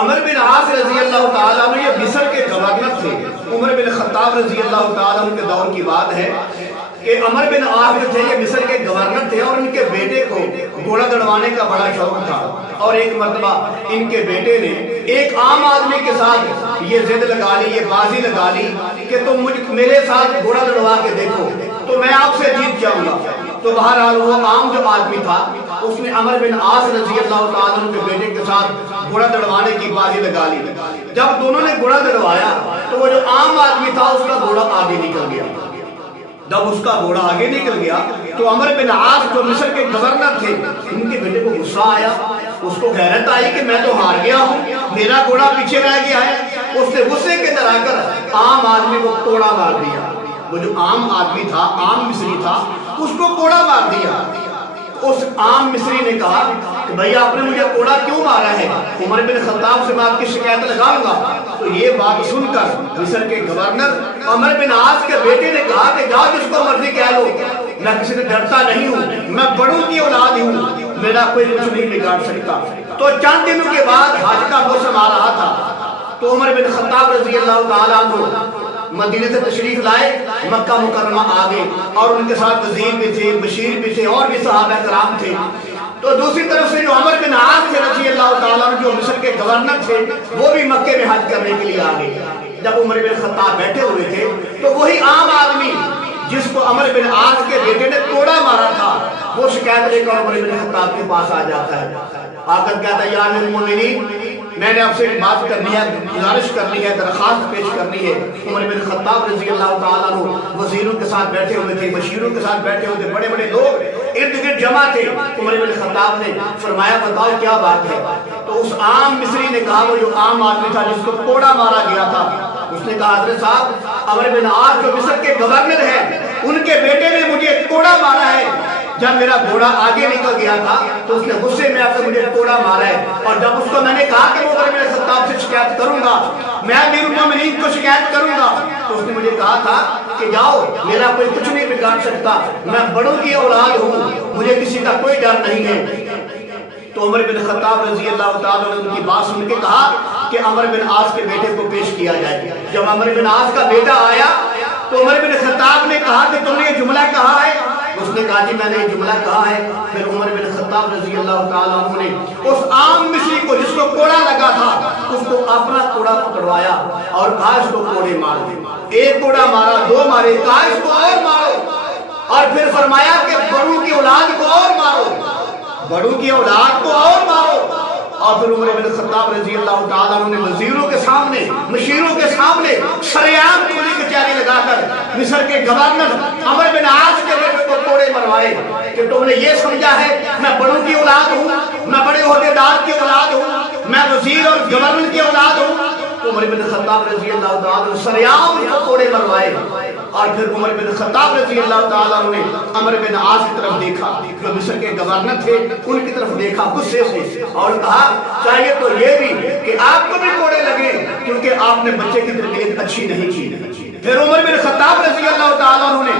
عمر بن عاص رضی اللہ تعالیٰ عنہ یہ مصر کے گورنر تھے۔ عمر بن خطاب رضی اللہ تعالیٰ عنہ کے دور کی بات ہے کہ عمر بن عاص جو تھے یہ مصر کے گورنر تھے اور ان کے بیٹے کو گھوڑا دوڑوانے کا بڑا شوق تھا، اور ایک مرتبہ ان کے بیٹے نے ایک عام آدمی کے ساتھ یہ ضد لگا لی، یہ بازی لگا لی کہ تم میرے ساتھ گھوڑا دوڑوا کے دیکھو تو میں آپ سے جیت جاؤں گا۔ تو بہرحال وہ عام جو آدمی تھا اس نے عمر بن عاص رضی اللہ تعالیٰ عنہ کے بیٹے کے ساتھ گھوڑا دوڑوانے کی بازی لگا لی۔ جب دونوں نے گھوڑا دوڑوایا تو وہ جو عام آدمی تھا اس کا گھوڑا آگے نکل گیا۔ جب اس کا گھوڑا آگے نکل گیا تو عمر بن عاص جو مصر کے گورنر تھے ان کے بیٹے کو غصہ آیا، اس کو حیرت آئی کہ میں تو ہار گیا ہوں، میرا گھوڑا پیچھے رہ گیا ہے۔ اس نے غصے کے اندر آ کر عام آدمی کو کوڑا مار دیا۔ وہ جو عام آدمی تھا، عام مصری تھا، اس کو کوڑا مار دیا۔ اس عام مصری نے کہا کہ بھئی آپ نے مجھے کوڑا کیوں مارا ہے؟ عمر بن خطاب سے میں آپ کی شکایت لگاؤں گا۔ تو یہ بات سن کر مصر کے گورنر عمر بن عاص کے بیٹے نے کہا کہ جاؤ جس کو مرضی کہہ لو، میں کسی سے ڈرتا نہیں ہوں، میں بڑوں کی اولاد ہوں، میرا کوئی کچھ نہیں بگاڑ سکتا۔ تو چند دنوں کے بعد حج کا موسم آ رہا تھا تو عمر بن خطاب رضی اللہ تعالیٰ عنہ مدینہ سے تشریف لائے، مکہ مکرمہ آ گئے، اور ان کے ساتھ وزیر بھی تھے، بشیر بھی تھے، اور بھی صحابہ کرام تھے۔ تو دوسری طرف سے جو عمر بن عاص رضی اللہ تعالیٰ عنہ جو مصر کے گورنر تھے وہ بھی مکے میں حج کرنے کے لیے آ گئے۔ جب عمر بن خطاب بیٹھے ہوئے تھے تو وہی عام آدمی جس کو عمر بن عاص کے بیٹے نے کوڑا مارا تھا وہ شکایت لے کر عمر بن خطاب کے پاس آ جاتا ہے، آ کر کہتا ہے یا امیر المومنین میں نے آپ سے بات کرنی ہے، گزارش کرنی ہے، درخواست پیش کرنی ہے۔ عمر بن خطاب رضی اللہ تعالیٰ عنہ وزیروں کے ساتھ بیٹھے ہوئے تھے، بشیروں کے ساتھ بیٹھے ہوئے تھے، بڑے بڑے لوگ ارد گرد جمع تھے۔ عمر بن خطاب نے فرمایا بتاؤ کیا بات ہے؟ تو اس عام مصری نے کہا، وہ جو عام آدمی تھا جس کو کوڑا مارا گیا تھا، اس نے کہا حضرت صاحب عمر بن عاص جو مصر کے گورنر ہیں ان کے بیٹے نے مجھے کوڑا مارا ہے۔ جب میرا گھوڑا آگے نکل گیا تھا تو اس نے غصے میں آ کر مجھے کوڑا مارا ہے، اور جب اس کو میں نے کہا کہ وہ عمر بن خطاب سے شکایت کروں گا، میں امیر المومنین کو شکایت کروں گا، تو اس نے مجھے کہا تھا کہ جاؤ میرا کوئی کچھ نہیں بگاڑ سکتا، میں بڑوں کی اولاد ہوں، مجھے کسی کا کوئی ڈر نہیں ہے۔ تو عمر بن خطاب رضی اللہ تعالیٰ نے ان کی بات سن کے کہا کہ عمر بن عاص کے بیٹے کو پیش کیا جائے۔ جب عمر بن عاص کا بیٹا آیا تو عمر بن خطاب نے کہا کہ تم نے یہ جملہ کہا ہے؟ اس نے کہا جی میں نے یہ جملہ کہا ہے۔ پھر عمر بن خطاب رضی اللہ تعالیٰ عنہ نے اس عام مصری کو جس کو کوڑا لگا تھا اس کو اپنا کوڑا پکڑوایا اور کہا اس کو کوڑے مار دے۔ ایک کوڑا مارا، دو مارے، کہا اس کو اور مارو، اور پھر فرمایا کہ بڑوں کی اولاد کو اور مارو، بڑوں کی اولاد کو اور مارو۔ اور پھر عمر بن خطاب رضی اللہ تعالیٰ عنہ نے وزیروں کے سامنے، مشیروں کے سامنے شریعت کھلی کچہری لگا کر مصر کے گورنر عمر بن عاص کے بیٹے کو کوڑے مروائے کہ تم نے یہ سمجھا ہے میں بڑوں کی اولاد ہوں، میں بڑے عہدیدار کی اولاد ہوں، میں وزیر اور گورنر کی اولاد ہوں۔ تو عمر بن خطاب رضی اللہ تعالیٰ عنہ شریعت کو کوڑے مروائے، اور پھر عمر بن خطاب رضی اللہ تعالیٰ عنہ نے عمر بن عاص کی طرف دیکھا جو مصر کے گورنر تھے، ان کی طرف دیکھا غصے سے اور کہا چاہیے تو یہ بھی کہ آپ کو بھی کوڑے لگے کیونکہ آپ نے بچے کی تربیت اچھی نہیں کی۔ پھر عمر بن خطاب رضی اللہ تعالیٰ عنہ نے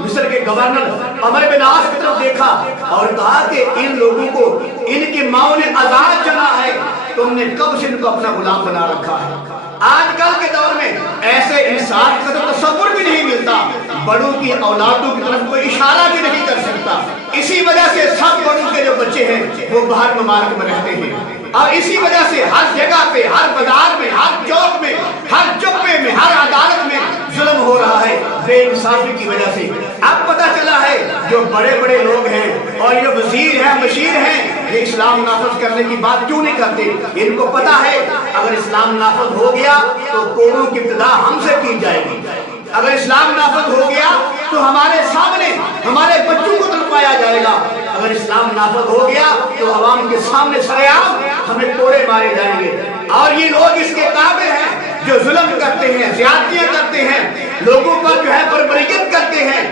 مصر کے گورنر عمر بن عاص کی طرف دیکھا اور کہا کہ ان لوگوں کو ان کی ماں نے آزاد چنا ہے، تم نے کب سے ان کو اپنا غلام بنا رکھا ہے۔ آج کل کے دور میں ایسے انسان کا تو تصور بھی نہیں ملتا، بڑوں کی اولادوں کی طرف کوئی اشارہ بھی نہیں کر سکتا۔ اسی وجہ سے سب بڑوں کے جو بچے ہیں وہ باہر ممالک میں رہتے ہیں، اور اسی وجہ سے ہر جگہ پہ، ہر بازار میں، ہر چوک میں، ہر چپے میں، ہر عدالت میں ظلم ہو رہا ہے بے انصافی کی وجہ سے۔ اب پتہ چلا ہے جو بڑے بڑے لوگ ہیں اور یہ وزیر ہیں، مشیر ہیں، یہ اسلام نافذ کرنے کی بات کیوں نہیں کرتے؟ ان کو پتہ ہے اگر اسلام نافذ ہو گیا تو کوڑوں کی ابتدا ہم سے کی جائے گی، اگر اسلام نافذ ہو گیا تو ہمارے سامنے ہمارے بچوں کو تڑپایا جائے گا، اگر اسلام نافذ ہو گیا تو عوام کے سامنے سرعام ہمیں کوڑے مارے جائیں گے۔ اور یہ لوگ اس کے قابل ہیں جو ظلم کرتے ہیں، زیادتیاں کرتے ہیں، لوگوں پر جو ہے بربریت کرتے ہیں،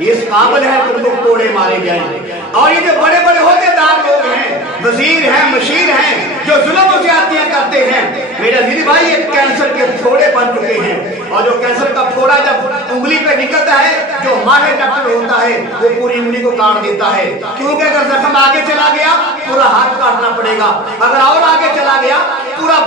یہ اس قابل ہے کہ ان کو کوڑے مارے جائیں گے۔ اور یہ جو بڑے بڑے عہدیدار لوگ ہیں، وزیر ہیں، مشیر ہیں، جو ظلم و زیادتیاں کرتے ہیں، میرا دل بھائی یہ کینسر کے پھوڑے بن چکے ہیں، اور جو کینسر کا پھوڑا جب انگلی پہ نکلتا ہے جو ماہر ڈاکٹر ہوتا ہے وہ پوری انگلی کو کاٹ دیتا ہے، کیونکہ اگر زخم آگے چلا گیا پورا ہاتھ کاٹنا پڑے گا، اگر اور آگے چلا گیا پورا